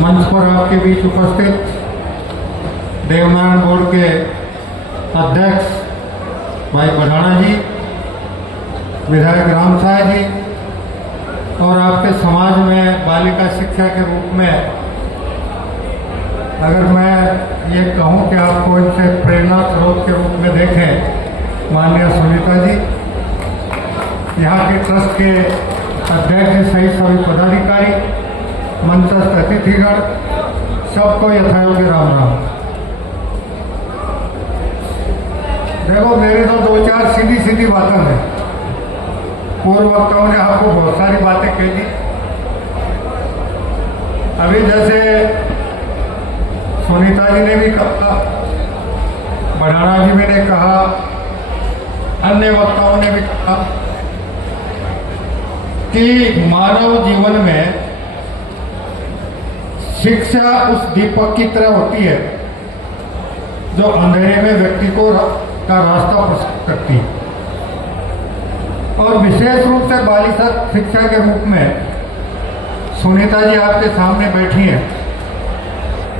मंच पर आपके बीच उपस्थित देवनारायण बोर्ड के अध्यक्ष भाई बढ़ाना जी, विधायक राम साय जी और आपके समाज में बालिका शिक्षा के रूप में अगर मैं ये कहूँ कि आपको इनसे प्रेरणा स्रोत के रूप में देखें, माननीय सुनीता जी, यहाँ के ट्रस्ट के अध्यक्ष सहित सभी पदाधिकारी, मंचस्थ अतिथिगण, सबको यथायोग्य राम राम। देखो, मेरी तो दो चार सीधी सीधी बातें हैं। पूर्व वक्ताओं ने आपको बहुत सारी बातें कह दी। अभी जैसे सुनीता जी ने भी कहा, बढ़ाना जी ने कहा, अन्य वक्ताओं ने भी कहा कि मानव जीवन में शिक्षा उस दीपक की तरह होती है जो अंधेरे में व्यक्ति को का रास्ता प्रशस्त करती है। और विशेष रूप से बालिका शिक्षा के रूप में सुनीता जी आपके सामने बैठी हैं।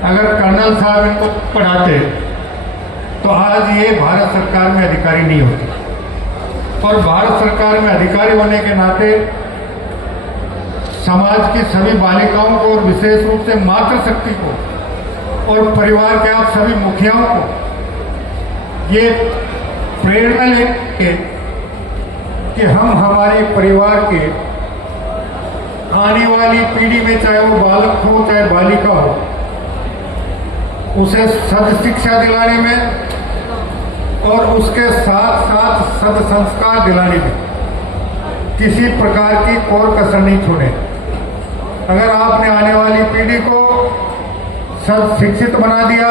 अगर कर्नल साहब इनको पढ़ाते तो आज ये भारत सरकार में अधिकारी नहीं होती। और भारत सरकार में अधिकारी होने के नाते समाज की सभी बालिकाओं को और विशेष रूप से मातृशक्ति को और परिवार के आप सभी मुखियाओं को ये प्रेरणा लेके कि हम हमारे परिवार के आने वाली पीढ़ी में, चाहे वो बालक हो चाहे बालिका हो, उसे सद शिक्षा दिलाने में और उसके साथ साथ सद संस्कार दिलाने में किसी प्रकार की और कसर नहीं छोड़े। अगर आपने आने वाली पीढ़ी को सद शिक्षित बना दिया,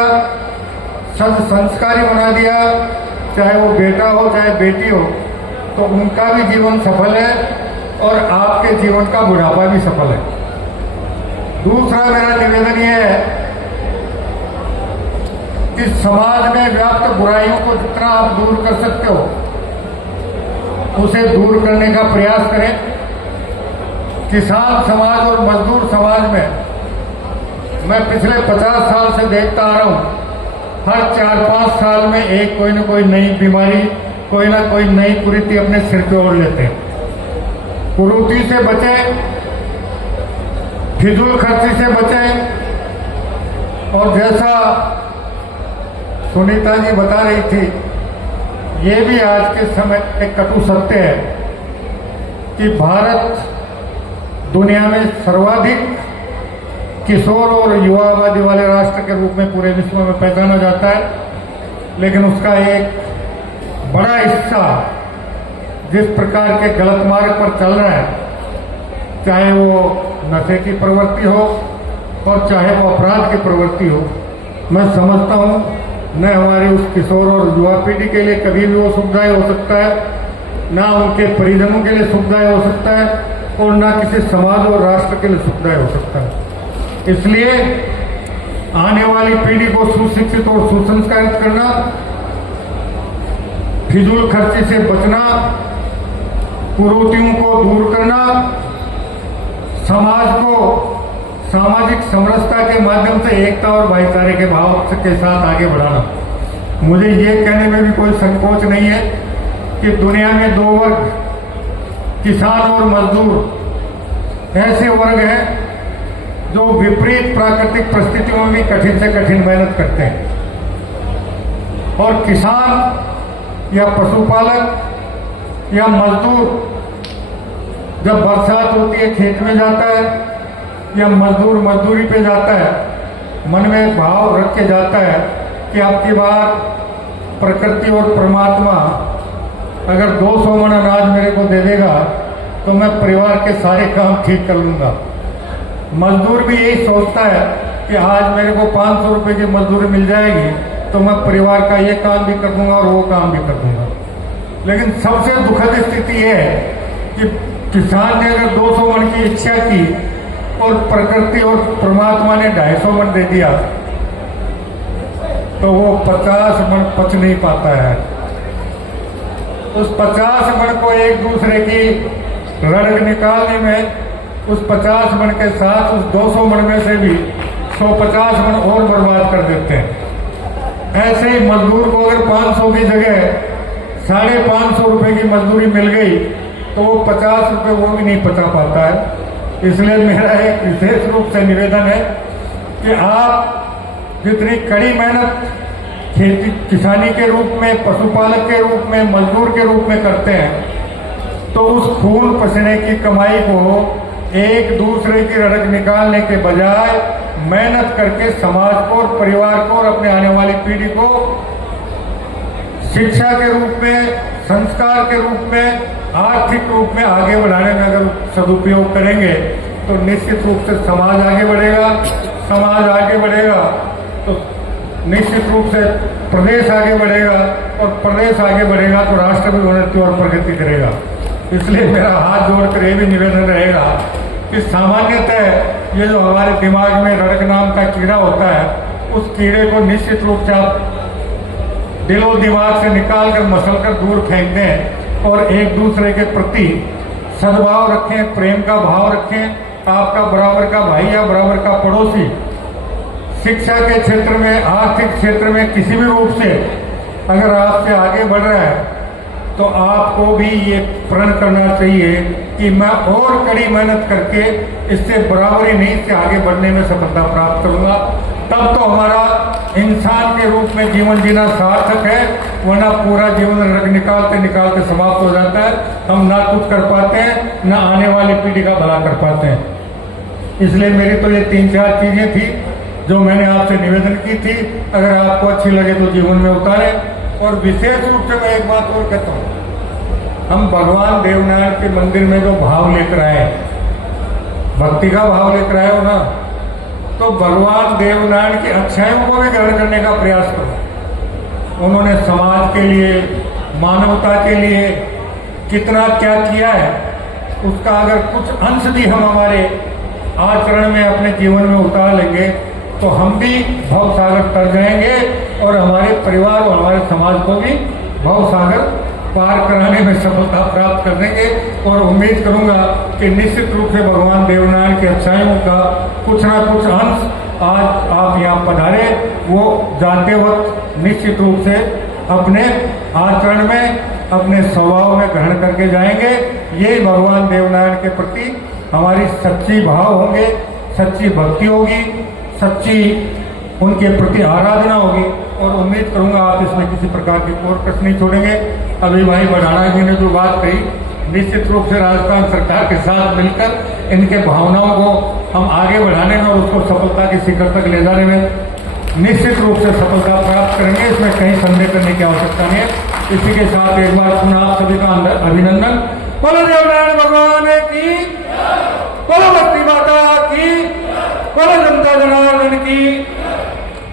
सद संस्कारी बना दिया, चाहे वो बेटा हो चाहे बेटी हो, तो उनका भी जीवन सफल है और आपके जीवन का बुढ़ापा भी सफल है। दूसरा मेरा निवेदन यह है कि समाज में व्याप्त बुराइयों को जितना आप दूर कर सकते हो उसे दूर करने का प्रयास करें। किसान समाज और मजदूर समाज में मैं पिछले 50 साल से देखता आ रहा हूं, हर 4-5 साल में एक कोई न कोई नई बीमारी, कोई ना कोई नई कुरीति अपने सिर पे ओढ़ लेते हैं। कुरीति से बचें, फिजूल खर्ची से बचें। और जैसा सुनीता जी बता रही थी, ये भी आज के समय एक कटु सत्य है कि भारत दुनिया में सर्वाधिक किशोर और युवा आबादी वाले राष्ट्र के रूप में पूरे विश्व में पहचाना जाता है, लेकिन उसका एक बड़ा हिस्सा जिस प्रकार के गलत मार्ग पर चल रहा है, चाहे वो नशे की प्रवृत्ति हो और चाहे वो अपराध की प्रवृत्ति हो, मैं समझता हूँ न हमारी उस किशोर और युवा पीढ़ी के लिए कभी भी वो सुखदायी हो सकता है, ना उनके परिजनों के लिए सुखदायी हो सकता है और ना किसी समाज और राष्ट्र के लिए सुखदायी हो सकता है। इसलिए आने वाली पीढ़ी को सुशिक्षित और सुसंस्कारित करना, फिजूल खर्ची से बचना, कुरीतियों को दूर करना, समाज को सामाजिक समरसता के माध्यम से एकता और भाईचारे के भाव के साथ आगे बढ़ाना। मुझे ये कहने में भी कोई संकोच नहीं है कि दुनिया में दो वर्ग, किसान और मजदूर, ऐसे वर्ग हैं जो विपरीत प्राकृतिक परिस्थितियों में भी कठिन से कठिन मेहनत करते हैं। और किसान या पशुपालक या मजदूर जब बरसात होती है खेत में जाता है या मजदूर मजदूरी पे जाता है, मन में भाव रख के जाता है कि आपकी बार प्रकृति और परमात्मा अगर 200 मन अनाज मेरे को दे देगा तो मैं परिवार के सारे काम ठीक कर लूंगा। मजदूर भी यही सोचता है कि आज मेरे को 500 रुपए की मजदूरी मिल जाएगी तो मैं परिवार का ये काम भी कर दूंगा और वो काम भी कर दूंगा। लेकिन सबसे दुखद स्थिति है कि किसान ने अगर 200 मन की इच्छा की और प्रकृति और परमात्मा ने 250 मन दे दिया तो वो 50 मन पच नहीं पाता है। उस 50 मन को एक दूसरे की रड़क निकालने में उस 50 मन के साथ उस 200 मन में से भी 150 मन और बर्बाद कर देते हैं। ऐसे ही मजदूर को अगर 500 की जगह 550 रुपए की मजदूरी मिल गई तो वो 50 रुपए वो भी नहीं पचा पाता है। इसलिए मेरा एक विशेष रूप से निवेदन है कि आप जितनी कड़ी मेहनत खेती किसानी के रूप में, पशुपालक के रूप में, मजदूर के रूप में करते हैं, तो उस खून पसीने की कमाई को एक दूसरे की रड़क निकालने के बजाय मेहनत करके समाज को और परिवार को और अपने आने वाली पीढ़ी को शिक्षा के रूप में, संस्कार के रूप में, आर्थिक रूप में आगे बढ़ाने में अगर सदुपयोग करेंगे तो निश्चित रूप से समाज आगे बढ़ेगा। समाज आगे बढ़ेगा तो निश्चित रूप से प्रदेश आगे बढ़ेगा, और प्रदेश आगे बढ़ेगा तो राष्ट्र भी उन्नति और प्रगति करेगा। इसलिए मेरा हाथ जोड़कर ये भी निवेदन रहेगा कि सामान्यतः ये जो हमारे दिमाग में रड़क नाम का कीड़ा होता है, उस कीड़े को निश्चित रूप से आप दिलो दिमाग से निकाल कर मसल कर दूर फेंक दें और एक दूसरे के प्रति सद्भाव रखें, प्रेम का भाव रखें। आपका बराबर का भाई या बराबर का पड़ोसी शिक्षा के क्षेत्र में, आर्थिक क्षेत्र में किसी भी रूप से अगर आपसे आगे बढ़ रहा है तो आपको भी ये प्रण करना चाहिए कि मैं और कड़ी मेहनत करके इससे बराबरी नहीं, इससे आगे बढ़ने में सफलता प्राप्त करूंगा। तब तो हमारा इंसान के रूप में जीवन जीना सार्थक है, वरना पूरा जीवन रग निकालते निकालते समाप्त हो जाता है। हम ना कुछ कर पाते हैं, ना आने वाली पीढ़ी का भला कर पाते हैं। इसलिए मेरी तो ये 3-4 चीजें थी जो मैंने आपसे निवेदन की थी। अगर आपको अच्छी लगे तो जीवन में उतारें। और विशेष रूप से मैं एक बात और कहता हूँ, हम भगवान देवनारायण के मंदिर में जो भाव लेकर आए, भक्ति का भाव लेकर आए हो ना, तो भगवान देवनारायण की अच्छाइयों को भी ग्रहण करने का प्रयास करो। उन्होंने समाज के लिए, मानवता के लिए कितना क्या किया है, उसका अगर कुछ अंश भी हम हमारे आचरण में, अपने जीवन में उतार लेंगे तो हम भी भव सागर तर जाएंगे और हमारे परिवार और हमारे समाज को भी भव सागर पार कराने में सफलता प्राप्त कर देंगे। और उम्मीद करूंगा कि निश्चित रूप से भगवान देवनारायण की अच्छाइयों का कुछ ना कुछ अंश आज आप यहाँ पधारे, वो जाते वक्त निश्चित रूप से अपने आचरण में, अपने स्वभाव में ग्रहण करके जाएंगे। ये भगवान देवनारायण के प्रति हमारी सच्ची भाव होंगे, सच्ची भक्ति होगी, सच्ची उनके प्रति आराधना होगी। और उम्मीद करूंगा आप इसमें किसी प्रकार की कोर कष्ट नहीं छोड़ेंगे। अभी भाई बढ़ाना जी ने जो बात कही, निश्चित रूप से राजस्थान सरकार के साथ मिलकर इनके भावनाओं को हम आगे बढ़ाने में और उसको सफलता के शिखर तक ले जाने में निश्चित रूप से सफलता प्राप्त करेंगे। इसमें कहीं संदेह करने की आवश्यकता नहीं है। इसी के साथ एक बार पुनः आप सभी का अभिनंदन। बोलो देवनारायण भगवान की, बोलो भक्ति माता की, बोलो जनता जनार्दन की।